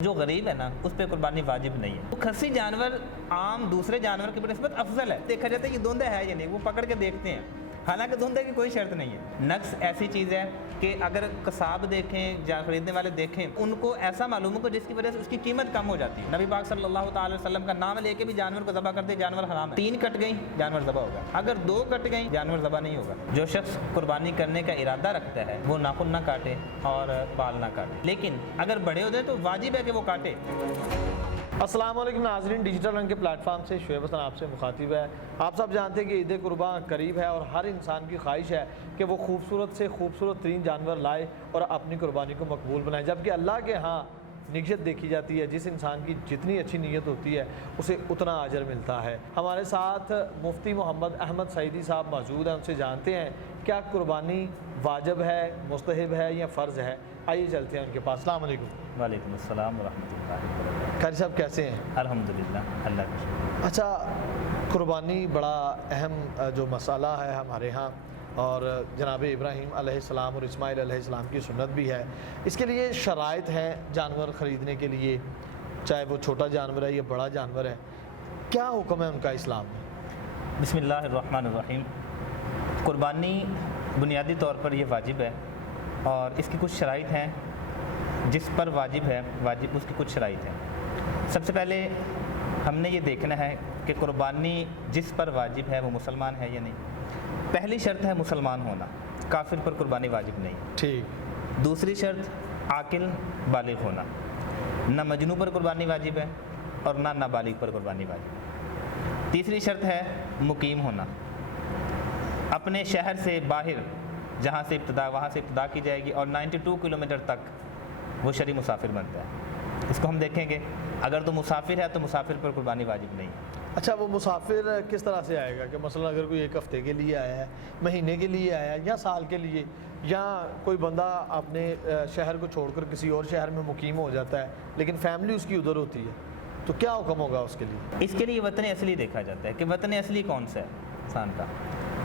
جو غریب ہے نا اس پہ قربانی واجب نہیں ہے۔ تو کھسی جانور عام دوسرے جانور کی بنسبت افضل ہے۔ دیکھا جاتا ہے کہ دھندہ ہے یا نہیں، وہ پکڑ کے دیکھتے ہیں، حالانکہ دھندے کی کوئی شرط نہیں ہے۔ نقص ایسی چیز ہے کہ اگر قصاب دیکھیں یا خریدنے والے دیکھیں، ان کو ایسا معلوم ہو جس کی وجہ سے اس کی قیمت کم ہو جاتی ہے۔ نبی پاک صلی اللہ تعالی وسلم کا نام لے کے بھی جانور کو ذبح کرتے، جانور حرام ہے۔ 3 کٹ گئی جانور ذبح ہوگا، اگر 2 کٹ گئی جانور ذبح نہیں ہوگا۔ جو شخص قربانی کرنے کا ارادہ رکھتا ہے وہ ناخن نہ کاٹے اور بال نہ کاٹے، لیکن اگر بڑے ہو جائے تو واجب ہے کہ وہ کاٹے۔ السلام علیکم ناظرین، ڈیجیٹل رنگ کے پلیٹ فارم سے شعیب حسن آپ سے مخاطب ہے۔ آپ سب جانتے ہیں کہ عید قربان قریب ہے اور ہر انسان کی خواہش ہے کہ وہ خوبصورت سے خوبصورت ترین جانور لائے اور اپنی قربانی کو مقبول بنائے، جبکہ اللہ کے ہاں نیت دیکھی جاتی ہے۔ جس انسان کی جتنی اچھی نیت ہوتی ہے اسے اتنا اجر ملتا ہے۔ ہمارے ساتھ مفتی محمد احمد سعیدی صاحب موجود ہیں، ان سے جانتے ہیں کیا قربانی واجب ہے، مستحب ہے یا فرض ہے۔ آئیے چلتے ہیں ان کے پاس۔ السلام علیکم۔ وعلیکم السلام ورحمۃ اللہ وبرکاتہ۔ قاری صاحب کیسے ہیں؟ الحمدللہ، اللہ کا شکر۔ اچھا، قربانی بڑا اہم جو مسئلہ ہے ہمارے ہاں، اور جناب ابراہیم علیہ السلام اور اسماعیل علیہ السلام کی سنت بھی ہے۔ اس کے لیے شرائط ہیں جانور خریدنے کے لیے، چاہے وہ چھوٹا جانور ہے یا بڑا جانور ہے، کیا حکم ہے ان کا اسلام میں؟ بسم اللہ الرحمن الرحیم۔ قربانی بنیادی طور پر یہ واجب ہے، اور اس کی کچھ شرائط ہیں۔ جس پر واجب ہے، واجب اس کی کچھ شرائط ہیں۔ سب سے پہلے ہم نے یہ دیکھنا ہے کہ قربانی جس پر واجب ہے وہ مسلمان ہے یا نہیں۔ پہلی شرط ہے مسلمان ہونا، کافر پر قربانی واجب نہیں۔ ٹھیک۔ دوسری شرط عاقل بالغ ہونا، نہ مجنوں پر قربانی واجب ہے اور نہ نابالغ پر قربانی واجب۔ تیسری شرط ہے مقیم ہونا، اپنے شہر سے باہر جہاں سے وہاں سے ابتدا کی جائے گی اور 92 کلومیٹر تک وہ شرعی مسافر بنتا ہے۔ اس کو ہم دیکھیں گے، اگر تو مسافر ہے تو مسافر پر قربانی واجب نہیں ہے۔ اچھا، وہ مسافر کس طرح سے آئے گا کہ مثلا اگر کوئی 1 ہفتے کے لیے آیا ہے، مہینے کے لیے آیا ہے یا سال کے لیے، یا کوئی بندہ اپنے شہر کو چھوڑ کر کسی اور شہر میں مقیم ہو جاتا ہے لیکن فیملی اس کی ادھر ہوتی ہے، تو کیا حکم ہوگا اس کے لیے؟ اس کے لیے وطن اصلی دیکھا جاتا ہے کہ وطن اصلی کون سا ہے انسان کا۔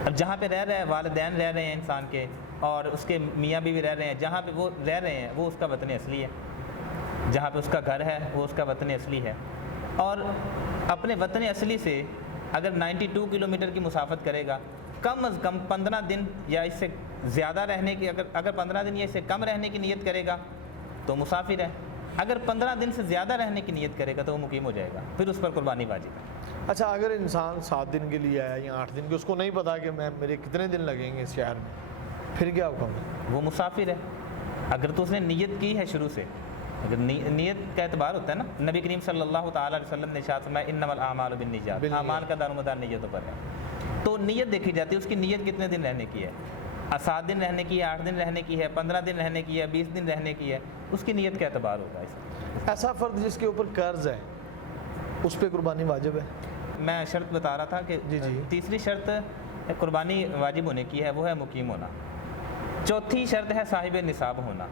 اب جہاں پہ رہ رہا ہے، والدین رہ رہے ہیں انسان کے اور اس کے میاں بیوی رہ رہے ہیں، جہاں پہ وہ رہ رہے ہیں وہ اس کا وطن اصلی ہے، جہاں پہ اس کا گھر ہے وہ اس کا وطن اصلی ہے۔ اور اپنے وطن اصلی سے اگر 92 کلومیٹر کی مسافت کرے گا، کم از کم 15 دن یا اس سے زیادہ رہنے کی، اگر 15 دن یا اس سے کم رہنے کی نیت کرے گا تو مسافر ہے، اگر 15 دن سے زیادہ رہنے کی نیت کرے گا تو وہ مقیم ہو جائے گا، پھر اس پر قربانی واجب ہے۔ اچھا، اگر انسان 7 دن کے لیے آیا یا 8 دن کے، اس کو نہیں پتا کہ میرے کتنے دن لگیں گے اس شہر میں، پھر کیا حکم ہے؟ وہ مسافر ہے۔ اگر تو اس نے نیت کی ہے شروع سے، اگر نیت کا اعتبار ہوتا ہے نا، نبی کریم صلی اللہ تعالیٰ علیہ وسلم نے ارشاد فرمایا انما الاعمال بالنیات، اعمال کا دار و مدار نیتوں پر ہے۔ تو نیت دیکھی جاتی ہے، اس کی نیت کتنے دن رہنے کی ہے، 7 دن رہنے کی ہے، 8 دن رہنے کی ہے، 15 دن رہنے کی ہے، 20 دن رہنے کی ہے، اس کی نیت کا اعتبار ہوگا اس۔ ایسا فرد جس کے اوپر قرض ہے اس پہ قربانی واجب ہے؟ میں شرط بتا رہا تھا کہ جی تیسری شرط قربانی واجب ہونے کی ہے، وہ ہے مقیم ہونا۔ چوتھی شرط ہے صاحب نصاب ہونا۔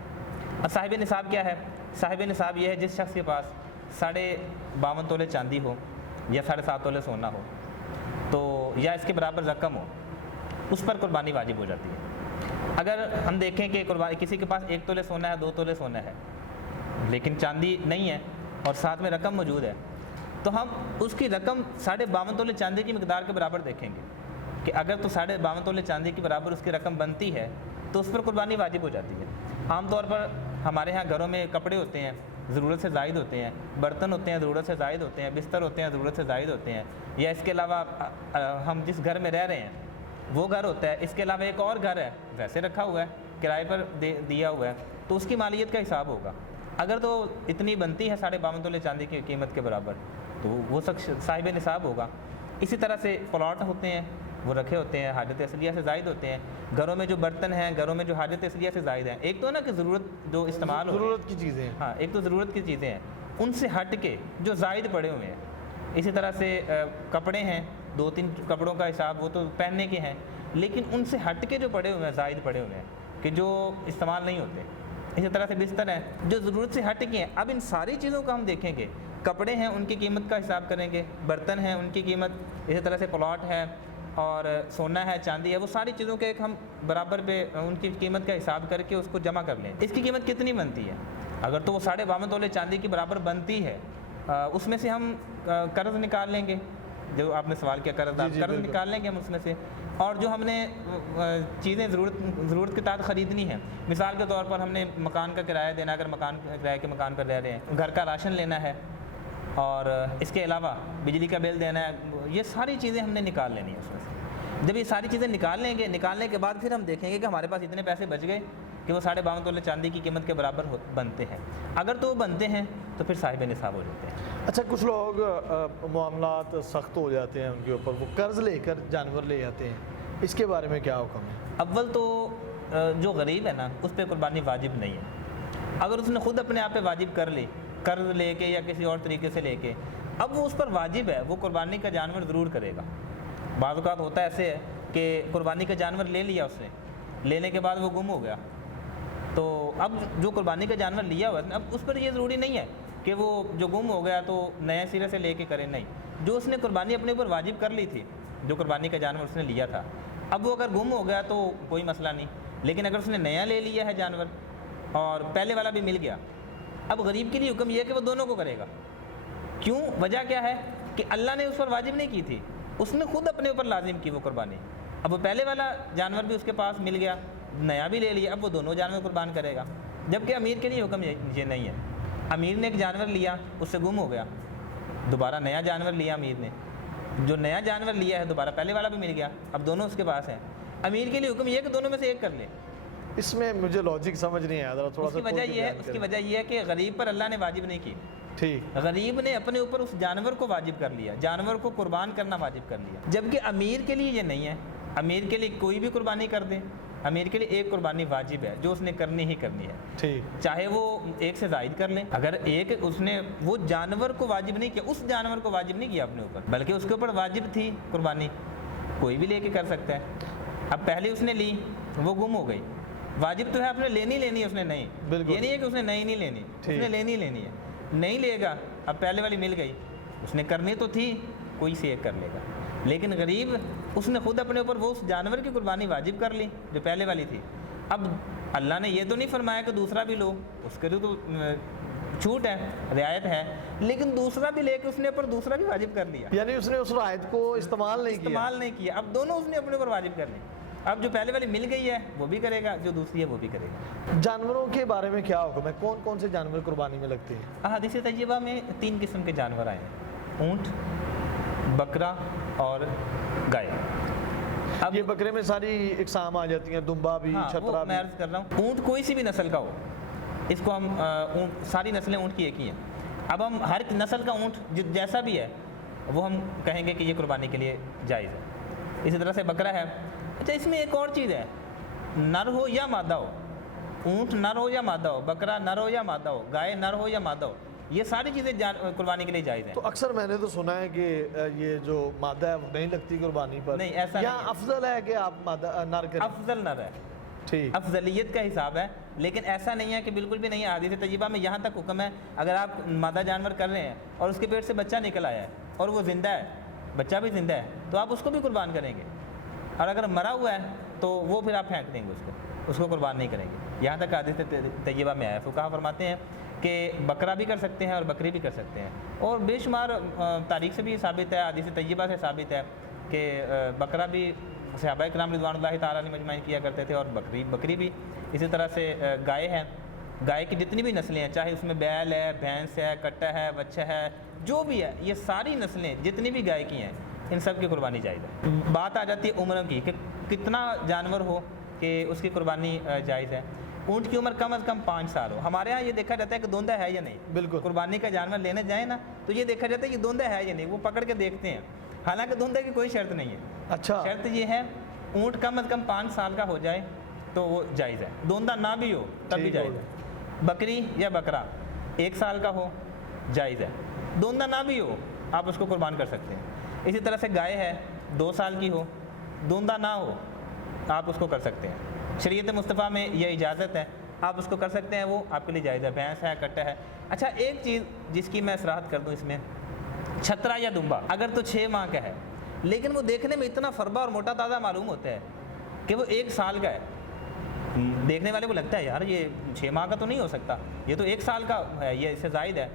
اور صاحب نصاب کیا ہے؟ صاحب نصاب یہ ہے جس شخص کے پاس 52.5 تولے چاندی ہو یا 7.5 تولے سونا ہو، تو یا اس کے برابر رقم ہو، اس پر قربانی واجب ہو جاتی ہے۔ اگر ہم دیکھیں کہ قربانی کسی کے پاس 1 تولے سونا ہے، 2 تولے سونا ہے، لیکن چاندی نہیں ہے اور ساتھ میں رقم موجود ہے، تو ہم اس کی رقم 52.5 تولے چاندی کی مقدار کے برابر دیکھیں گے کہ اگر تو 52.5 تولے چاندی کے برابر اس کی رقم بنتی ہے تو اس پر قربانی واجب ہو جاتی ہے۔ عام طور پر ہمارے ہاں گھروں میں کپڑے ہوتے ہیں، ضرورت سے زائد ہوتے ہیں، برتن ہوتے ہیں، ضرورت سے زائد ہوتے ہیں، بستر ہوتے ہیں، ضرورت سے زائد ہوتے ہیں، یا اس کے علاوہ ہم جس گھر میں رہ رہے ہیں وہ گھر ہوتا ہے، اس کے علاوہ ایک اور گھر ہے ویسے رکھا ہوا ہے، کرائے پر دیا ہوا ہے، تو اس کی مالیت کا حساب ہوگا۔ اگر تو اتنی بنتی ہے 52.5 تولے چاندی کی قیمت کے برابر تو وہ صاحب نصاب ہوگا۔ اسی طرح سے پلاٹ ہوتے ہیں، وہ رکھے ہوتے ہیں، حاجت اصلیہ سے زائد ہوتے ہیں۔ گھروں میں جو برتن ہیں، گھروں میں جو حاجت اصلیہ سے زائد ہیں، ایک تو ہے نا کہ ضرورت جو استعمال ہو ضرورت کی چیزیں ہیں، ہاں، ایک تو ضرورت کی چیزیں ہیں، ان سے ہٹ کے جو زائد پڑے ہوئے ہیں۔ اسی طرح سے کپڑے ہیں، 2-3 کپڑوں کا حساب وہ تو پہننے کے ہیں، لیکن ان سے ہٹ کے جو پڑے ہوئے ہیں، زائد پڑے ہوئے ہیں کہ جو استعمال نہیں ہوتے۔ اسی طرح سے بستر ہیں جو ضرورت سے ہٹ کے ہیں۔ اب ان ساری چیزوں کا ہم دیکھیں گے، کپڑے ہیں ان کی قیمت کا حساب کریں گے، برتن ہیں ان کی قیمت، اسی طرح سے پلاٹ ہے اور سونا ہے، چاندی ہے، وہ ساری چیزوں کے ایک ہم برابر پہ ان کی قیمت کا حساب کر کے اس کو جمع کر لیں۔ اس کی قیمت کتنی بنتی ہے؟ اگر تو وہ 52.5 تولے چاندی کی برابر بنتی ہے، اس میں سے ہم قرض نکال لیں گے، جو آپ نے سوال کیا قرض نکال لیں گے ہم اس میں سے، اور جو ہم نے چیزیں ضرورت کے تحت خریدنی ہے، مثال کے طور پر ہم نے مکان کا کرایہ دینا، اگر کرایہ کے مکان پر رہ رہے ہیں، گھر کا راشن لینا ہے، اور اس کے علاوہ بجلی کا بل دینا ہے، یہ ساری چیزیں ہم نے نکال لینی ہے اس میں سے۔ جب یہ ساری چیزیں نکال لیں گے، نکالنے کے بعد پھر ہم دیکھیں گے کہ ہمارے پاس اتنے پیسے بچ گئے کہ وہ 52.5 تولے چاندی کی قیمت کے برابر بنتے ہیں۔ اگر تو وہ بنتے ہیں تو پھر صاحب نصاب ہو جاتے ہیں۔ اچھا، کچھ لوگ معاملات سخت ہو جاتے ہیں ان کے اوپر، وہ قرض لے کر جانور لے آتے ہیں، اس کے بارے میں کیا حکم ہے؟ اول تو جو غریب ہے نا، اس پہ قربانی واجب نہیں ہے۔ اگر اس نے خود اپنے آپ پہ واجب کر لی، قرض لے کے یا کسی اور طریقے سے لے کے، اب وہ اس پر واجب ہے، وہ قربانی کا جانور ضرور کرے گا۔ بعض اوقات ہوتا ایسے ہے کہ قربانی کا جانور لے لیا اس نے، لینے کے بعد وہ گم ہو گیا، تو اب جو قربانی کا جانور لیا ہوا ہے، اب اس پر یہ ضروری نہیں ہے کہ وہ جو گم ہو گیا تو نئے سرے سے لے کے کرے، نہیں، جو اس نے قربانی اپنے اوپر واجب کر لی تھی، جو قربانی کا جانور اس نے لیا تھا، اب وہ اگر گم ہو گیا تو کوئی مسئلہ نہیں، لیکن اگر اس نے نیا لے لیا ہے جانور اور پہلے والا بھی مل گیا، اب غریب کے لیے حکم یہ ہے کہ وہ دونوں کو کرے گا۔ کیوں؟ وجہ کیا ہے کہ اللہ نے اس پر واجب نہیں کی تھی، اس نے خود اپنے اوپر لازم کی وہ قربانی۔ اب وہ پہلے والا جانور بھی اس کے پاس مل گیا، نیا بھی لے لیا، اب وہ دونوں جانور قربان کرے گا، جبکہ امیر کے لیے حکم یہ نہیں ہے۔ امیر نے ایک جانور لیا، اس سے گم ہو گیا، دوبارہ نیا جانور لیا امیر نے، جو نیا جانور لیا ہے دوبارہ پہلے والا بھی مل گیا، اب دونوں اس کے پاس ہیں، امیر کے لیے حکم یہ ہے کہ دونوں میں سے ایک کر لے۔ اس میں مجھے لاجک سمجھ نہیں آیا، ذرا تھوڑا سا اس کی وجہ یہ ہے کہ غریب پر اللہ نے واجب نہیں کی، ٹھیک، غریب نے اپنے اوپر اس جانور کو واجب کر لیا، جانور کو قربان کرنا واجب کر لیا، جبکہ امیر کے لیے یہ نہیں ہے۔ امیر کے لیے کوئی بھی قربانی کر دے، امیر کے لیے ایک قربانی واجب ہے جو اس نے کرنی ہی کرنی ہے، ٹھیک، چاہے وہ ایک سے زائد کر لیں۔ اگر ایک اس نے وہ جانور کو واجب نہیں کیا، اس جانور کو واجب نہیں کیا اپنے اوپر، بلکہ اس کے اوپر واجب تھی قربانی، کوئی بھی لے کے کر سکتا ہے۔ اب پہلے اس نے لی، وہ گم ہو گئی، واجب تو ہے، آپ نے لینی اس نے نہیں، بالکل، یہ نہیں ہے کہ اس نے نہیں لینی، اس نے لینی ہے، نہیں لے گا، اب پہلے والی مل گئی، اس نے کرنی تو تھی، کوئی سے ایک کر لے گا۔ لیکن غریب اس نے خود اپنے اوپر وہ اس جانور کی قربانی واجب کر لی جو پہلے والی تھی، اب اللہ نے یہ تو نہیں فرمایا کہ دوسرا بھی لو، اس کے لیے تو چھوٹ ہے، رعایت ہے، لیکن دوسرا بھی لے کے اس نے اوپر دوسرا بھی واجب کر لیا، یعنی اس نے اس رعایت کو استعمال نہیں کیا، اب دونوں اس نے اپنے اوپر واجب کر لی، اب جو پہلے والی مل گئی ہے وہ بھی کرے گا، جو دوسری ہے وہ بھی کرے گا۔ جانوروں کے بارے میں کیا حکم ہے؟ کون کون سے جانور قربانی میں لگتے ہیں؟ احادیث طیبہ میں 3 قسم کے جانور آئے ہیں، اونٹ، بکرا اور گائے۔ اب یہ بکرے میں ساری اقسام آ جاتی ہیں، دمبا بھی، چھترا بھی۔ میں عرض کر رہا ہوں، اونٹ کوئی سی بھی نسل کا ہو، اس کو ہم ساری نسلیں اونٹ کی ایک ہی ہیں، اب ہم ہر نسل کا اونٹ جیسا بھی ہے وہ ہم کہیں گے کہ یہ قربانی کے لیے جائز ہے۔ اسی طرح سے بکرا ہے۔ اچھا، اس میں ایک اور چیز ہے، نر ہو یا مادہ ہو، اونٹ نر ہو یا مادہ ہو، بکرا نر ہو یا مادہ ہو، گائے نر ہو یا مادہ ہو، یہ ساری چیزیں قربانی کے لیے جائز ہیں۔ تو اکثر میں نے تو سنا ہے کہ یہ جو مادہ ہے وہ نہیں لگتی قربانی پر، نہیں، ایسا یا نہیں ہے، افضل ہے کہ آپ مادہ نر کریں؟ افضل نر ہے، ٹھیک، افضلیت کا حساب ہے، لیکن ایسا نہیں ہے کہ بالکل بھی نہیں ہے۔ حدیث طیبہ میں یہاں تک حکم ہے، اگر آپ مادہ جانور کر رہے ہیں اور اس کے پیٹ سے بچہ نکل آیا ہے اور وہ زندہ ہے، بچہ بھی زندہ ہے، تو آپ اس کو بھی قربان کریں گے، اور اگر مرا ہوا ہے تو وہ پھر آپ پھینک دیں گے، اس کو قربان نہیں کریں گے۔ یہاں تک حدیث طیبہ میں آیا ہے۔ فقہا فرماتے ہیں کہ بکرا بھی کر سکتے ہیں اور بکری بھی کر سکتے ہیں، اور بے شمار تاریخ سے بھی ثابت ہے، حدیث طیبہ سے ثابت ہے کہ بکرا بھی صحابہ کرام رضوان اللہ تعالیٰ علیہ مجمعین کیا کرتے تھے، اور بکری بھی اسی طرح سے۔ گائے ہے، گائے کی جتنی بھی نسلیں ہیں، چاہے اس میں بیل ہے، بھینس ہے، کٹا ہے، بچہ ہے، جو بھی ہے، یہ ساری نسلیں جتنی بھی گائے کی ہیں، ان سب کی قربانی جائز ہے۔ بات آ جاتی ہے عمر کی کہ کتنا جانور ہو کہ اس کی قربانی جائز ہے۔ اونٹ کی عمر کم از کم 5 سال ہو۔ ہمارے ہاں یہ دیکھا جاتا ہے کہ دوندہ ہے یا نہیں، بالکل، قربانی کا جانور لینے جائیں نا تو یہ دیکھا جاتا ہے کہ دوندہ ہے یا نہیں، وہ پکڑ کے دیکھتے ہیں، حالانکہ دوندہ کی کوئی شرط نہیں ہے۔ اچھا، شرط یہ ہے اونٹ کم از کم 5 سال کا ہو جائے تو وہ جائز ہے، دوندہ نہ بھی ہو تب بھی جائز ہے۔ بکری یا بکرا 1 سال کا ہو جائز ہے، دوندہ نہ بھی ہو آپ اس کو قربان کر سکتے ہیں۔ اسی طرح سے گائے ہے، 2 سال کی ہو، دوندہ نہ ہو، آپ اس کو کر سکتے ہیں۔ شریعت مصطفیٰ میں یہ اجازت ہے، آپ اس کو کر سکتے ہیں، وہ آپ کے لیے جائز ہے۔ بھینس ہے، کٹا ہے۔ اچھا، ایک چیز جس کی میں اصراحت کر دوں اس میں، چھترا یا دمبا اگر تو 6 ماہ کا ہے، لیکن وہ دیکھنے میں اتنا فربا اور موٹا تازہ معلوم ہوتا ہے کہ وہ 1 سال کا ہے، دیکھنے والے کو لگتا ہے یار یہ 6 ماہ کا تو نہیں ہو سکتا، یہ تو 1 سال کا ہے، یہ اس سے زائد ہے،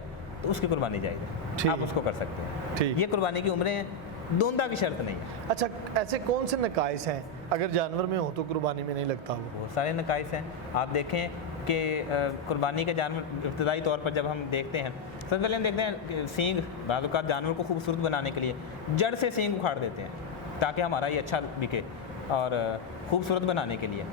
تو اس کی قربانی جائز ہے، آپ اس کو کر سکتے ہیں۔ ٹھیک، یہ قربانی کی عمریں ہیں، دوندہ کی شرط نہیں ہے۔ اچھا ایسے کون سے نقائص ہیں اگر جانور میں ہو تو قربانی میں نہیں لگتا وہ؟ بہت سارے نقائص ہیں، آپ دیکھیں کہ قربانی کا جانور ابتدائی طور پر جب ہم دیکھتے ہیں، سب سے پہلے ہم دیکھتے ہیں کہ سینگ، بعض اوقات جانور کو خوبصورت بنانے کے لیے جڑ سے سینگ اکھاڑ دیتے ہیں تاکہ ہمارا یہ اچھا بکے اور خوبصورت بنانے کے لیے۔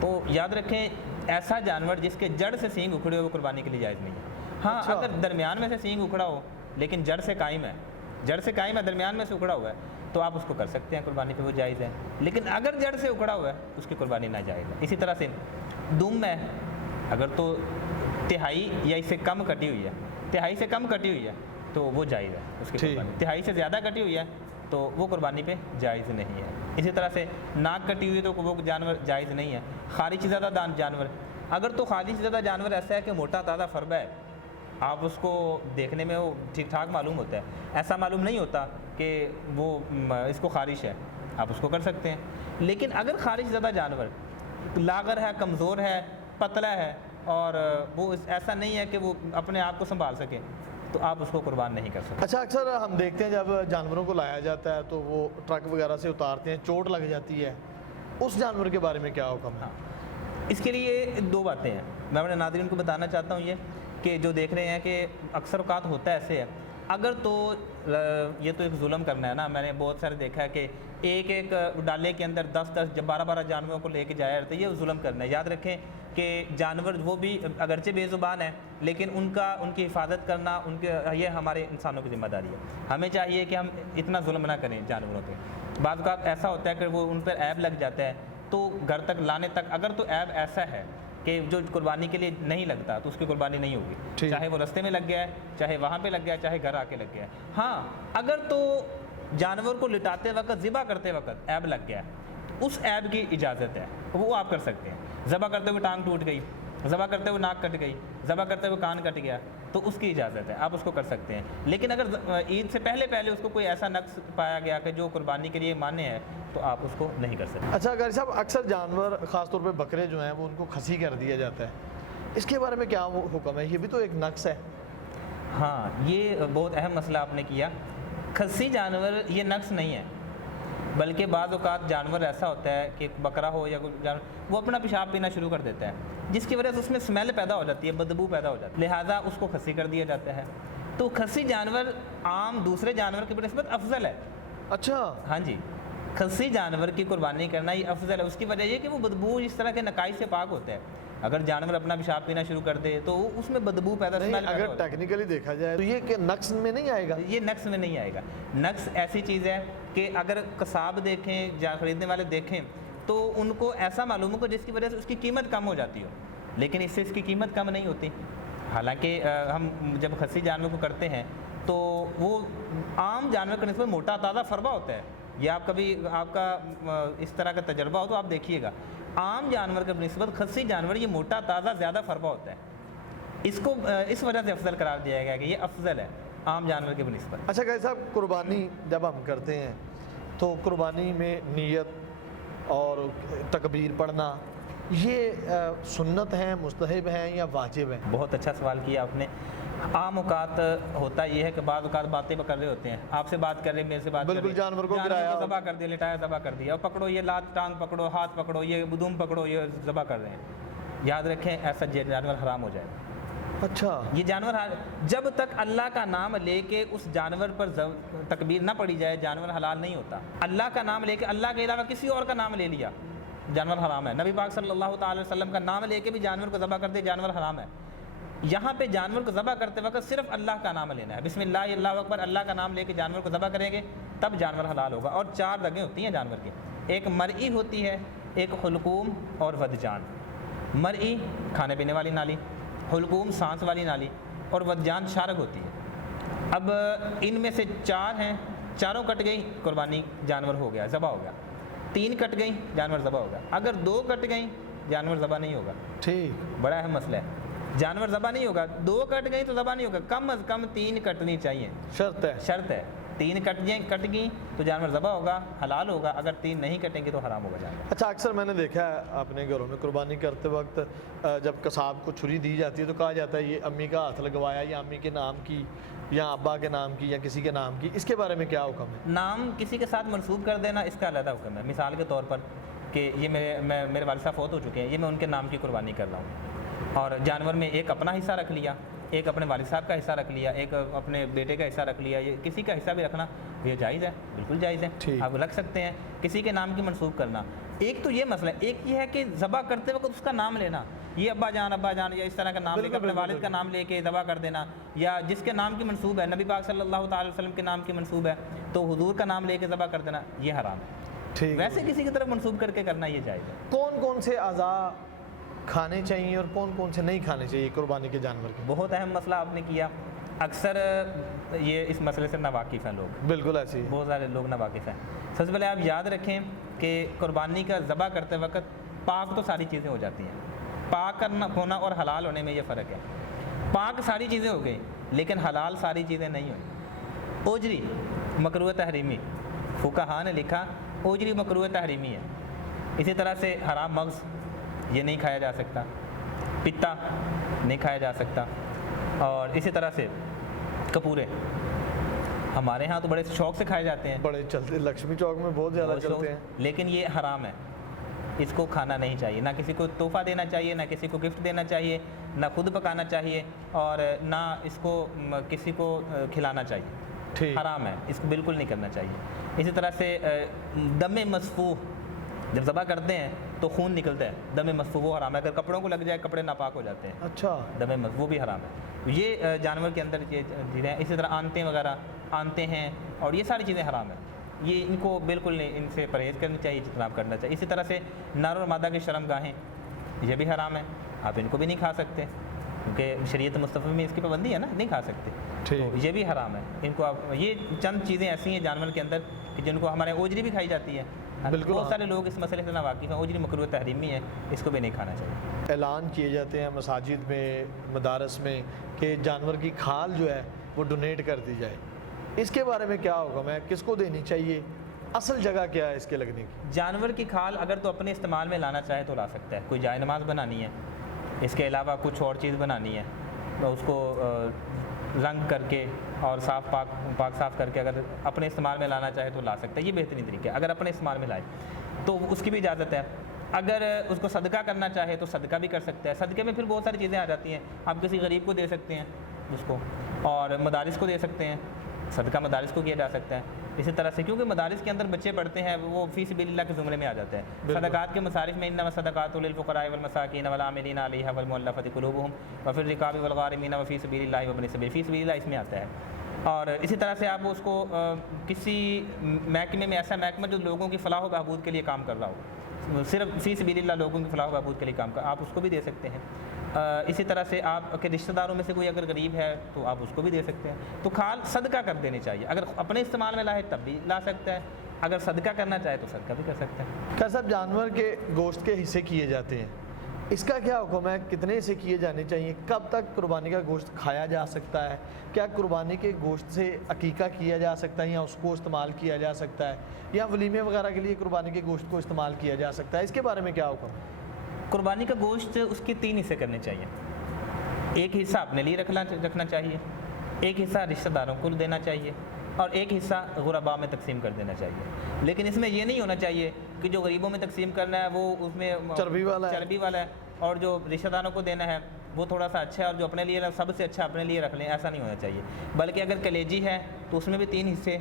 تو یاد رکھیں ایسا جانور جس کے جڑ سے سینگ اکھڑے ہوئے قربانی کے لیے جائز نہیں ہے۔ ہاں اگر درمیان میں سے سینگ اکھڑا ہو لیکن جڑ سے قائم ہے، درمیان میں سے اکھڑا ہوا ہے، تو آپ اس کو کر سکتے ہیں قربانی پہ، وہ جائز ہے۔ لیکن اگر جڑ سے اکھڑا ہوا ہے اس کی قربانی ناجائز ہے۔ اسی طرح سے دم ہے، اگر تو تہائی یا اس سے کم کٹی ہوئی ہے، تہائی سے کم کٹی ہوئی ہے تو وہ جائز ہے اس کی قربانی، تہائی سے زیادہ کٹی ہوئی ہے تو وہ قربانی پہ جائز نہیں ہے۔ اسی طرح سے ناک کٹی ہوئی ہے تو وہ جانور جائز نہیں ہے۔ خارج زدہ جانور، اگر تو خارج زدہ جانور ایسا ہے کہ موٹا تازہ فربہ ہے، آپ اس کو دیکھنے میں وہ ٹھیک ٹھاک معلوم ہوتا ہے، ایسا معلوم نہیں ہوتا کہ وہ اس کو خارش ہے، آپ اس کو کر سکتے ہیں۔ لیکن اگر خارج زدہ جانور لاغر ہے، کمزور ہے، پتلا ہے اور وہ ایسا نہیں ہے کہ وہ اپنے آپ کو سنبھال سکے، تو آپ اس کو قربان نہیں کر سکتے۔ اچھا اکثر ہم دیکھتے ہیں جب جانوروں کو لایا جاتا ہے تو وہ ٹرک وغیرہ سے اتارتے ہیں، چوٹ لگ جاتی ہے، اس جانور کے بارے میں کیا حکم ہے؟ اس کے لیے 2 باتیں ہیں، میں اپنے ناظرین کو بتانا چاہتا ہوں یہ کہ جو دیکھ رہے ہیں کہ اکثر اوقات ہوتا ہے ایسے ہے، اگر تو یہ تو ایک ظلم کرنا ہے نا، میں نے بہت سارے دیکھا ہے کہ ایک ڈالے کے اندر 10 12 جانوروں کو لے کے جایا جاتا ہے، یہ ظلم کرنا ہے۔ یاد رکھیں کہ جانور وہ بھی اگرچہ بے زبان ہیں لیکن ان کی حفاظت کرنا یہ ہمارے انسانوں کی ذمہ داری ہے۔ ہمیں چاہیے کہ ہم اتنا ظلم نہ کریں جانوروں پہ۔ بعض اوقات ایسا ہوتا ہے کہ وہ ان پر عیب لگ جاتا ہے تو گھر تک لانے تک، اگر تو عیب ایسا ہے کہ جو قربانی کے لیے نہیں لگتا تو اس کی قربانی نہیں ہوگی، چاہے وہ رستے میں لگ گیا ہے، چاہے وہاں پہ لگ گیا ہے، چاہے گھر آ کے لگ گیا ہے۔ ہاں اگر تو جانور کو لٹاتے وقت، ذبح کرتے وقت عیب لگ گیا ہے، اس عیب کی اجازت ہے، وہ آپ کر سکتے ہیں۔ ذبح کرتے ہوئے ٹانگ ٹوٹ گئی، ذبح کرتے ہوئے ناک کٹ گئی، ذبح کرتے ہوئے کان کٹ گیا، تو اس کی اجازت ہے، آپ اس کو کر سکتے ہیں۔ لیکن اگر عید سے پہلے اس کو کوئی ایسا نقص پایا گیا کہ جو قربانی کے لیے مانع ہے تو آپ اس کو نہیں کر سکتے۔ اچھا غازی صاحب اکثر جانور خاص طور پہ بکرے جو ہیں وہ ان کو کھسی کر دیا جاتا ہے، اس کے بارے میں کیا حکم ہے؟ یہ بھی تو ایک نقص ہے۔ ہاں یہ بہت اہم مسئلہ آپ نے کیا۔ کھسی جانور یہ نقص نہیں ہے، بلکہ بعض اوقات جانور ایسا ہوتا ہے کہ بکرا ہو یا کوئی جانور وہ اپنا پیشاب پینا شروع کر دیتا ہے، جس کی وجہ سے اس میں اسمیل پیدا ہو جاتی ہے، بدبو پیدا ہو جاتی ہے، لہٰذا اس کو کھسی کر دیا جاتا ہے۔ تو کھسی جانور عام دوسرے جانور کی بنسبت افضل ہے۔ اچھا ہاں جی، کھسی جانور کی قربانی کرنا یہ افضل ہے۔ اس کی وجہ یہ کہ وہ بدبو اس طرح کے نقائص سے پاک ہوتا ہے۔ اگر جانور اپنا پیشاب پینا شروع کر دے تو اس میں بدبو پیدا نہیں، اگر ٹیکنیکلی دیکھا جائے تو یہ کہ نقص میں نہیں آئے گا، یہ نقص میں نہیں آئے گا۔ نقص ایسی چیز ہے کہ اگر قصاب دیکھیں یا خریدنے والے دیکھیں تو ان کو ایسا معلوم ہو جس کی وجہ سے اس کی قیمت کم ہو جاتی ہو، لیکن اس سے اس کی قیمت کم نہیں ہوتی۔ حالانکہ ہم جب کھسی جانور کو کرتے ہیں تو وہ عام جانور کے نسبت موٹا تازہ فربہ ہوتا ہے۔ یہ آپ کا اس طرح کا تجربہ ہو تو آپ دیکھیے گا، عام جانور کے نسبت کھسی جانور یہ موٹا تازہ زیادہ فربہ ہوتا ہے۔ اس کو اس وجہ سے افضل قرار دیا گیا کہ یہ افضل ہے عام جانور کے بنسبت۔ اچھا غازی صاحب قربانی جب ہم کرتے ہیں تو قربانی میں نیت اور تکبیر پڑھنا یہ سنت ہیں، مستحب ہیں یا واجب ہیں؟ بہت اچھا سوال کیا آپ نے۔ عام اوقات ہوتا یہ ہے کہ بعض اوقات باتیں کر رہے ہوتے ہیں، آپ سے بات کر رہے، میرے سے بات کر رہے، بالکل جانور کو گرایا، ذبح کر دیا، لٹایا، ذبح کر دیا، اور پکڑو یہ لات ٹانگ پکڑو، ہاتھ پکڑو، یہ بدوم پکڑو، یہ ذبح کر رہے ہیں۔ یاد رکھیں ایسا جانور حرام ہو جائے گا۔ اچھا یہ جانور جب تک اللہ کا نام لے کے اس جانور پر تکبیر نہ پڑی جائے جانور حلال نہیں ہوتا۔ اللہ کا نام لے کے، اللہ کے علاوہ کسی اور کا نام لے لیا، جانور حرام ہے۔ نبی پاک صلی اللہ تعالی وسلم کا نام لے کے بھی جانور کو ذبح کر دے، جانور حرام ہے۔ یہاں پہ جانور کو ذبح کرتے وقت صرف اللہ کا نام لینا ہے، بسم اللہ اللہ اکبر، اللہ کا نام لے کے جانور کو ذبح کریں گے تب جانور حلال ہوگا۔ اور 4 رگیں ہوتی ہیں جانور کی، ایک مرئی ہوتی ہے، ایک حلقوم اور ودجان۔ مرئی کھانے پینے والی نالی، حلقوم سانس والی نالی، اور ودجان شارگ ہوتی ہے۔ اب ان میں سے 4 ہیں، چاروں کٹ گئی قربانی جانور ہو گیا، ذبح ہو گیا۔ 3 کٹ گئی جانور ذبح ہوگا۔ اگر 2 کٹ گئیں جانور ذبح نہیں ہوگا۔ ٹھیک، بڑا اہم مسئلہ ہے، جانور ذبح نہیں ہوگا۔ 2 کٹ گئی تو ذبح نہیں ہوگا، کم از کم 3 کٹنی چاہیے، شرط ہے۔ شرط ہے۔ 3 کٹ گئیں تو جانور ذبح ہوگا، حلال ہوگا، اگر 3 نہیں کٹیں گے تو حرام ہوگا جانور۔ اچھا، اکثر میں نے دیکھا ہے اپنے گھروں میں قربانی کرتے وقت جب قصاب کو چھری دی جاتی ہے تو کہا جاتا ہے یہ امی کا ہاتھ لگوایا یا امی کے نام کی یا ابا کے نام کی یا کسی کے نام کی، اس کے بارے میں کیا حکم ہے؟ نام کسی کے ساتھ منسوب کر دینا اس کا علیحدہ حکم ہے۔ مثال کے طور پر کہ یہ میرے والد صاحب فوت ہو چکے ہیں، یہ میں ان کے نام کی قربانی کر رہا ہوں، اور جانور میں ایک اپنا حصہ رکھ لیا، ایک اپنے والد صاحب کا حصہ رکھ لیا، ایک اپنے بیٹے کا حصہ رکھ لیا، یہ کسی کا حصہ بھی رکھنا یہ جائز ہے، بالکل جائز ہے، آپ رکھ سکتے ہیں۔ کسی کے نام کی منسوب کرنا ایک تو یہ مسئلہ ہے، ایک یہ ہے کہ ذبح کرتے وقت اس کا نام لینا، یہ ابا جان یا اس طرح کا نام لے کے اپنے والد کا نام لے کے ذبح کر دینا، یا جس کے نام کی منسوب ہے، نبی پاک صلی اللہ تعالی وسلم کے نام کی منسوب ہے تو حضور کا نام لے کے ذبح کر دینا یہ حرام ہے۔ ویسے کسی کی طرف منسوب کر کے کرنا یہ جائز ہے۔ کون کون سے اعضاء کھانے چاہیے اور کون کون سے نہیں کھانے چاہیے قربانی کے جانور کے؟ بہت اہم مسئلہ آپ نے کیا، اکثر یہ اس مسئلے سے ناواقف ہیں لوگ، بالکل ایسی بہت سارے لوگ ناواقف ہیں۔ سب سے پہلے آپ یاد رکھیں کہ قربانی کا ذبح کرتے وقت پاک تو ساری چیزیں ہو جاتی ہیں، پاک کرنا ہونا اور حلال ہونے میں یہ فرق ہے۔ پاک ساری چیزیں ہو گئی لیکن حلال ساری چیزیں نہیں ہوئی۔ اوجری مکروہ تحریمی، فقہا نے لکھا اوجری مکروہ تحریمی ہے۔ اسی طرح سے حرام مغز یہ نہیں کھایا جا سکتا، پتا نہیں کھایا جا سکتا، اور اسی طرح سے کپورے ہمارے ہاں تو بڑے شوق سے کھائے جاتے ہیں، بڑے چلتے، لکشمی چوک میں بہت زیادہ چلتے ہیں، لیکن یہ حرام ہے، اس کو کھانا نہیں چاہیے، نہ کسی کو تحفہ دینا چاہیے، نہ کسی کو گفٹ دینا چاہیے، نہ خود پکانا چاہیے، اور نہ اس کو کسی کو کھلانا چاہیے، حرام ہے، اس کو بالکل نہیں کرنا چاہیے۔ اسی طرح سے دم مسفوح جب ذبح کرتے ہیں تو خون نکلتا ہے، دم مسفوح وہ حرام ہے، اگر کپڑوں کو لگ جائے کپڑے ناپاک ہو جاتے ہیں، اچھا دم مسفوح وہ بھی حرام ہے۔ یہ جانور کے اندر یہ چیزیں ہیں۔ اسی طرح آنتیں وغیرہ آنتے ہیں اور یہ ساری چیزیں حرام ہیں، یہ ان کو بالکل نہیں، ان سے پرہیز کرنی چاہیے، اجتناب کرنا چاہیے۔ اسی طرح سے نر اور مادہ کی شرم گاہیں یہ بھی حرام ہے، آپ ان کو بھی نہیں کھا سکتے کیونکہ شریعت مصطفی میں اس کی پابندی ہے نا، نہیں کھا سکتے، تو یہ بھی حرام ہے۔ ان کو آپ یہ چند چیزیں ایسی ہیں جانور کے اندر کہ جن کو ہمارے اوجری بھی کھائی جاتی ہے، بہت سارے لوگ اس مسئلے سے ناواقف ہیں، اوجری مکروہ تحریمی ہے، اس کو بھی نہیں کھانا چاہیے۔ اعلان کیے جاتے ہیں مساجد میں، مدارس میں کہ جانور کی کھال جو ہے وہ ڈونیٹ کر دی جائے، اس کے بارے میں کیا حکم ہے؟ کس کو دینی چاہیے؟ اصل جگہ کیا ہے اس کے لگنے کی؟ جانور کی کھال اگر تو اپنے استعمال میں لانا چاہے تو لا سکتا ہے، کوئی جائے نماز بنانی ہے، اس کے علاوہ کچھ اور چیز بنانی ہے تو اس کو رنگ کر کے اور پاک صاف کر کے اگر اپنے استعمال میں لانا چاہے تو لا سکتا ہے، یہ بہترین طریقہ ہے۔ اگر اپنے استعمال میں لائے تو اس کی بھی اجازت ہے۔ اگر اس کو صدقہ کرنا چاہے تو صدقہ بھی کر سکتا ہے، صدقے میں پھر بہت ساری چیزیں آ جاتی ہیں، آپ کسی غریب کو دے سکتے ہیں اس کو، اور مدارس کو دے سکتے ہیں، صدقہ مدارس کو کیا جا سکتا ہے۔ اسی طرح سے کیونکہ مدارس کے اندر بچے پڑھتے ہیں وہ فی سبیل اللہ کے زمرے میں آ جاتے ہیں۔ صدقات کے مصارف میں انما الصدقات للفقراء والمساکین والعاملین علیہا والمؤلفۃ قلوبہم وفی الرقاب والغارمین وفی سبیل اللہ وابن السبیل، فی سبیل اللہ اس میں آتا ہے۔ اور اسی طرح سے آپ اس کو کسی محکمے میں، ایسا محکمہ جو لوگوں کی فلاح و بہبود کے لیے کام کر رہا ہو، صرف فی سبیل اللہ لوگوں کی فلاح و بہبود کے لیے کام کر، آپ اس کو بھی دے سکتے ہیں۔ اسی طرح سے آپ کے رشتہ داروں میں سے کوئی اگر غریب ہے تو آپ اس کو بھی دے سکتے ہیں۔ تو کھال صدقہ کر دینی چاہیے، اگر اپنے استعمال میں لائے تب بھی لا سکتا ہے، اگر صدقہ کرنا چاہے تو صدقہ بھی کر سکتا ہے۔ کیا صاحب جانور کے گوشت کے حصے کیے جاتے ہیں، اس کا کیا حکم ہے؟ کتنے حصے کیے جانے چاہیے؟ کب تک قربانی کا گوشت کھایا جا سکتا ہے؟ کیا قربانی کے گوشت سے عقیقہ کیا جا سکتا ہے یا اس کو استعمال کیا جا سکتا ہے، یا ولیمے وغیرہ کے لیے قربانی کے گوشت کو استعمال کیا جا سکتا ہے؟ اس کے بارے میں کیا حکم ہے؟ قربانی کا گوشت اس کے 3 حصے کرنے چاہیے، ایک حصہ اپنے لیے رکھنا چاہیے، ایک حصہ رشتہ داروں کو دینا چاہیے، اور ایک حصہ غرباء میں تقسیم کر دینا چاہیے۔ لیکن اس میں یہ نہیں ہونا چاہیے کہ جو غریبوں میں تقسیم کرنا ہے وہ اس میں چربی والا ہے، اور جو رشتہ داروں کو دینا ہے وہ تھوڑا سا اچھا ہے، اور جو اپنے لیے سب سے اچھا اپنے لیے رکھ لیں، ایسا نہیں ہونا چاہیے۔ بلکہ اگر کلیجی ہے تو اس میں بھی 3 حصے،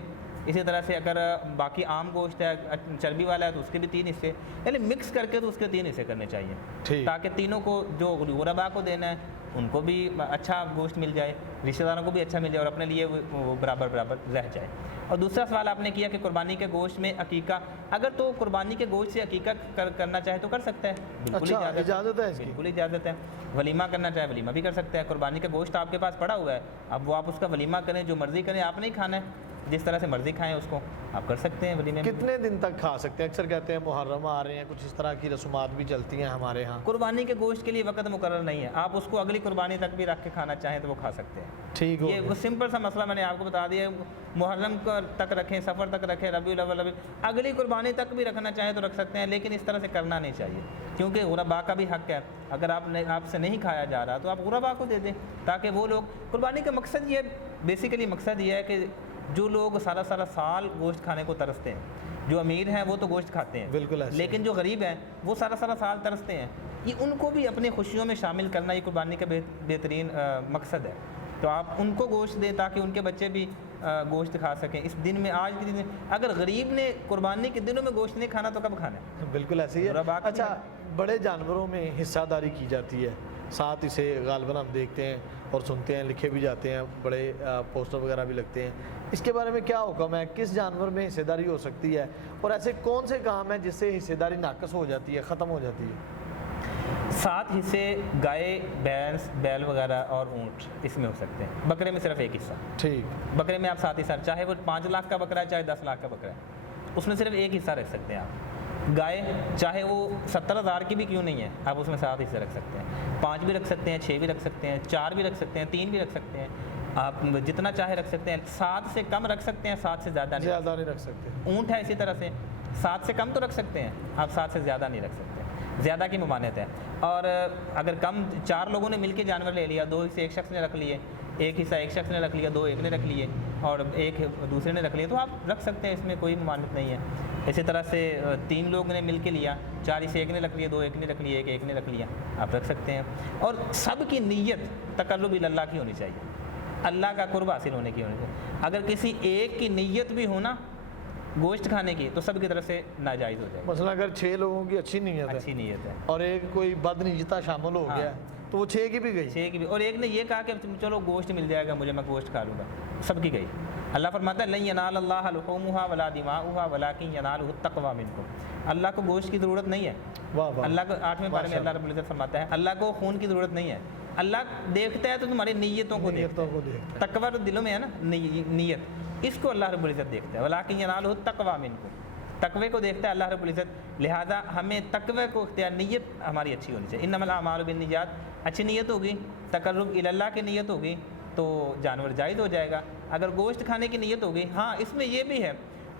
اسی طرح سے اگر باقی عام گوشت ہے چربی والا ہے تو اس کے بھی 3 حصے، یعنی مکس کر کے تو اس کے 3 حصے کرنے چاہیے، تاکہ تینوں کو، جو غرباء کو دینا ہے ان کو بھی اچھا گوشت مل جائے، رشتہ داروں کو بھی اچھا مل جائے، اور اپنے لیے وہ برابر رہ جائے۔ اور دوسرا سوال آپ نے کیا کہ قربانی کے گوشت میں عقیقہ، اگر تو قربانی کے گوشت سے عقیقہ کرنا چاہے تو کر سکتا ہے، بالکل اجازت ہے، بالکل اجازت ہے۔ ولیمہ کرنا چاہے ولیمہ بھی کر سکتا ہے۔ قربانی کا گوشت آپ کے پاس پڑا ہوا ہے، اب وہ آپ اس کا ولیمہ کریں، جو مرضی کریں، آپ نہیں کھانا ہے جس طرح سے مرضی کھائیں اس کو آپ کر سکتے ہیں ولیمے میں۔ کتنے دن تک کھا سکتے ہیں؟ اکثر کہتے ہیں محرم آ رہے ہیں، کچھ اس طرح کی رسومات بھی چلتی ہیں ہمارے ہاں۔ قربانی کے گوشت کے لیے وقت مقرر نہیں ہے، آپ اس کو اگلی قربانی تک بھی رکھ کے کھانا چاہیں تو وہ کھا سکتے ہیں۔ ٹھیک ہو یہ سمپل سا مسئلہ میں نے آپ کو بتا دیا، محرم تک رکھیں، سفر تک رکھیں، ربیع الاول اگلی قربانی تک بھی رکھنا چاہیں تو رکھ سکتے ہیں، لیکن اس طرح سے کرنا نہیں چاہیے، کیونکہ غربا کا بھی حق ہے۔ اگر آپ سے نہیں کھایا جا رہا تو آپ غربا کو دے دیں، تاکہ وہ لوگ، قربانی کا مقصد یہ بیسیکلی مقصد یہ ہے کہ جو لوگ سارا سال گوشت کھانے کو ترستے ہیں، جو امیر ہیں وہ تو گوشت کھاتے ہیں، بالکل ایسے، لیکن جو غریب ہیں وہ سارا سال ترستے ہیں، یہ ان کو بھی اپنی خوشیوں میں شامل کرنا یہ قربانی کا بہترین مقصد ہے۔ تو آپ ان کو گوشت دیں تاکہ ان کے بچے بھی گوشت کھا سکیں اس دن میں۔ آج کے دن میں اگر غریب نے قربانی کے دنوں میں گوشت نہیں کھانا تو کب کھانا ہے؟ بالکل ایسے ہی ہے۔ اچھا، بڑے جانوروں میں حصہ داری کی جاتی ہے، ساتھ اسے غالباً ہم دیکھتے ہیں اور سنتے ہیں، لکھے بھی جاتے ہیں، بڑے پوسٹر وغیرہ بھی لگتے ہیں، اس کے بارے میں کیا حکم ہے؟ کس جانور میں حصہ داری ہو سکتی ہے، اور ایسے کون سے کام ہیں جس سے حصہ داری ناقص ہو جاتی ہے، ختم ہو جاتی ہے؟ 7 حصے گائے، بھینس، بیل وغیرہ اور اونٹ اس میں ہو سکتے ہیں، بکرے میں صرف 1 حصہ۔ ٹھیک، بکرے میں آپ 7 حصہ، چاہے وہ 5 لاکھ کا بکرا ہے چاہے 10 لاکھ کا بکرا ہے، اس میں صرف 1 حصہ رکھ سکتے ہیں آپ۔ گائے چاہے وہ 70,000 کی بھی کیوں نہیں ہے، آپ اس میں 7 حصے رکھ سکتے ہیں، 5 بھی رکھ سکتے ہیں، 6 بھی رکھ سکتے ہیں، 4 بھی رکھ سکتے ہیں، 3 بھی رکھ سکتے ہیں، آپ جتنا چاہے رکھ سکتے ہیں۔ 7 سے کم رکھ سکتے ہیں، 7 سے زیادہ نہیں رکھ سکتے۔ اونٹ ہے اسی طرح سے، 7 سے کم تو رکھ سکتے ہیں آپ، 7 سے زیادہ نہیں رکھ سکتے، زیادہ کی ممانعت ہے۔ اور اگر کم 4 لوگوں نے مل کے جانور لے لیا، 2 حصے ایک شخص نے رکھ لیے، 1 حصہ ایک شخص نے رکھ لیا، 2 ایک نے رکھ لیے اور 1 دوسرے نے رکھ لیے، تو آپ رکھ سکتے ہیں، اس میں کوئی ممانعت نہیں ہے۔ اسی طرح سے 3 لوگ نے مل کے لیا، 4 حصے ایک نے رکھ لیے، 2 ایک نے رکھ لیے، 1 نے رکھ لیا، آپ رکھ سکتے ہیں۔ اور سب کی نیت تقرب اللہ کی ہونی چاہیے، اللہ کا قرب حاصل ہونے کی ہونی چاہیے۔ اگر کسی ایک کی نیت بھی ہونا گوشت کھانے کی تو سب کی طرف سے ناجائز ہو جائے گا۔ مثلا اگر 6 لوگوں کی اچھی نیت ہے اور ایک کوئی بد نیتا شامل ہو گیا تو وہ 6 کی بھی گئی، 6 کی بھی، اور ایک نے یہ کہا کہ چلو گوشت مل جائے گا مجھے، میں گوشت کھا لوں گا، سب کی گئی۔ اللہ فرماتا ہے لن ینال اللہ لحومها ولا دماؤها ولکن ینالہ التقوی منکم، اللہ کو گوشت کی ضرورت نہیں ہے۔ اللہ کو 8ویں پارے میں اللہ رب العزت فرماتا ہے اللہ کو خون کی ضرورت نہیں ہے، اللہ دیکھتا ہے تو تمہاری نیتوں کو دیکھتا ہے۔ تقوی تو دلوں میں ہے نا، نیت، اس کو اللہ رب العزت دیکھتا ہے۔ ولیکن ینالہ التقوی منکم، تقوی کو دیکھتا ہے اللہ رب العزت، لہذا ہمیں تقوی کو اختیار، نیت ہماری اچھی ہونی چاہیے۔ انما الاعمال بالنیات، اچھی نیت ہوگی، تقرب اللہ کی نیت ہوگی تو جانور جائز ہو جائے گا۔ اگر گوشت کھانے کی نیت ہوگی، ہاں اس میں یہ بھی ہے،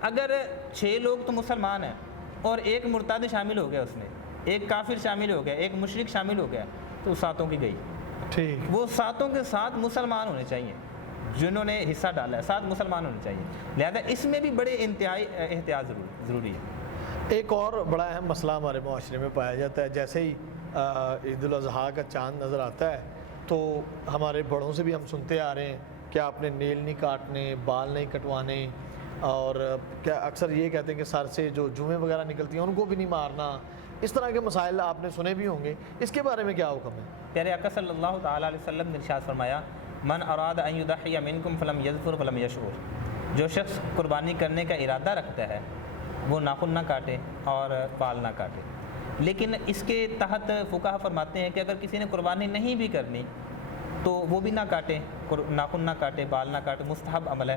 اگر 6 لوگ تو مسلمان ہیں اور ایک مرتد شامل ہو گیا، اس میں ایک کافر شامل ہو گیا، ایک مشرک شامل ہو گیا، تو 7 کی گئی۔ ٹھیک، وہ 7 کے 7 مسلمان ہونے چاہیے جنہوں نے حصہ ڈالا ہے، 7 مسلمان ہونے چاہیے، لہذا اس میں بھی بڑے انتہائی احتیاط ضروری ہے۔ ایک اور بڑا اہم مسئلہ ہمارے معاشرے میں پایا جاتا ہے، جیسے ہی عید الاضحیٰ کا چاند نظر آتا ہے تو ہمارے بڑوں سے بھی ہم سنتے آ رہے ہیں کہ آپ نے نیل نہیں کاٹنے، بال نہیں کٹوانے، اور کیا اکثر یہ کہتے ہیں کہ سر سے جو جوئیں وغیرہ نکلتی ہیں ان کو بھی نہیں مارنا، اس طرح کے مسائل آپ نے سنے بھی ہوں گے، اس کے بارے میں کیا حکم ہے؟ پیارے آقا صلی اللہ تعالیٰ علیہ وسلم نے ارشاد فرمایا من اراد ان یضحی منکم فلم یظفر ولم یشعر، جو شخص قربانی کرنے کا ارادہ رکھتا ہے وہ ناخن نہ کاٹے اور بال نہ کاٹے۔ لیکن اس کے تحت فقہا فرماتے ہیں کہ اگر کسی نے قربانی نہیں بھی کرنی تو وہ بھی نہ کاٹے، ناخن نہ کاٹے، بال نہ کاٹے، مستحب عمل ہے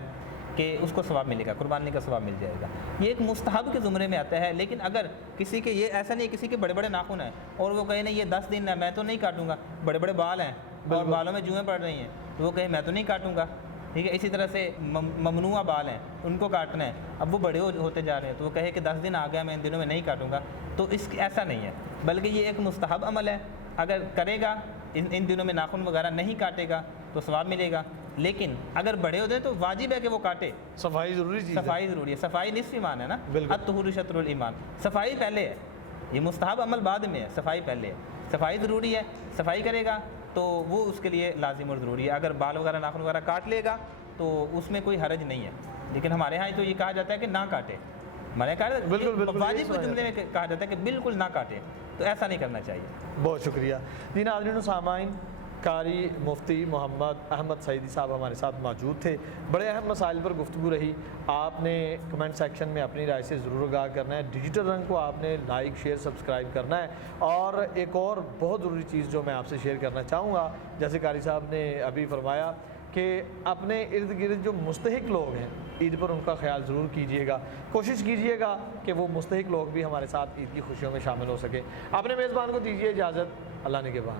کہ اس کو ثواب ملے گا، قربانی کا ثواب مل جائے گا، یہ ایک مستحب کے زمرے میں آتا ہے۔ لیکن اگر کسی کے، یہ ایسا نہیں کسی کے بڑے بڑے ناخن ہیں اور وہ کہے نہیں یہ 10 دن ہے میں تو نہیں کاٹوں گا، بڑے بڑے بال ہیں اور بالوں میں جوئیں پڑ رہی ہیں تو وہ کہے میں تو نہیں کاٹوں گا، ٹھیک ہے۔ اسی طرح سے ممنوع بال ہیں ان کو کاٹنا ہے، اب وہ بڑے ہوتے جا رہے ہیں تو وہ کہے کہ 10 دن آ گیا میں ان دنوں میں نہیں کاٹوں گا، تو ایسا نہیں ہے، بلکہ یہ ایک مستحب عمل ہے۔ اگر کرے گا ان دنوں میں ناخن وغیرہ نہیں کاٹے گا تو ثواب ملے گا، لیکن اگر بڑے ہوتے ہیں تو واجب ہے کہ وہ کاٹے، صفائی ضروری چیز ہے، صفائی ضروری ہے، صفائی نصف ایمان ہے نا، بالکل، الطہور شطر الایمان، صفائی پہلے ہے، یہ مستحب عمل بعد میں ہے، صفائی پہلے ہے، صفائی ضروری ہے، صفائی کرے گا تو وہ اس کے لیے لازم اور ضروری ہے۔ اگر بال وغیرہ ناخن وغیرہ کاٹ لے گا تو اس میں کوئی حرج نہیں ہے، لیکن ہمارے ہاں تو یہ کہا جاتا ہے کہ نہ کاٹے، ہمارے کہا جاتا ہے واجب کے جملے میں کہا جاتا ہے کہ بالکل نہ کاٹے، تو ایسا نہیں کرنا چاہیے۔ بہت شکریہ جی۔ ناظرین و سامعین، قاری مفتی محمد احمد سعیدی صاحب ہمارے ساتھ موجود تھے، بڑے اہم مسائل پر گفتگو رہی۔ آپ نے کمنٹ سیکشن میں اپنی رائے سے ضرور آگاہ کرنا ہے، ڈیجیٹل رنگ کو آپ نے لائک شیئر سبسکرائب کرنا ہے، اور ایک اور بہت ضروری چیز جو میں آپ سے شیئر کرنا چاہوں گا، جیسے قاری صاحب نے ابھی فرمایا کہ اپنے ارد گرد جو مستحق لوگ ہیں عید پر ان کا خیال ضرور کیجئے گا، کوشش کیجئے گا کہ وہ مستحق لوگ بھی ہمارے ساتھ عید کی خوشیوں میں شامل ہو سکیں۔ اپنے میزبان کو دیجیے اجازت، اللہ نگہبان۔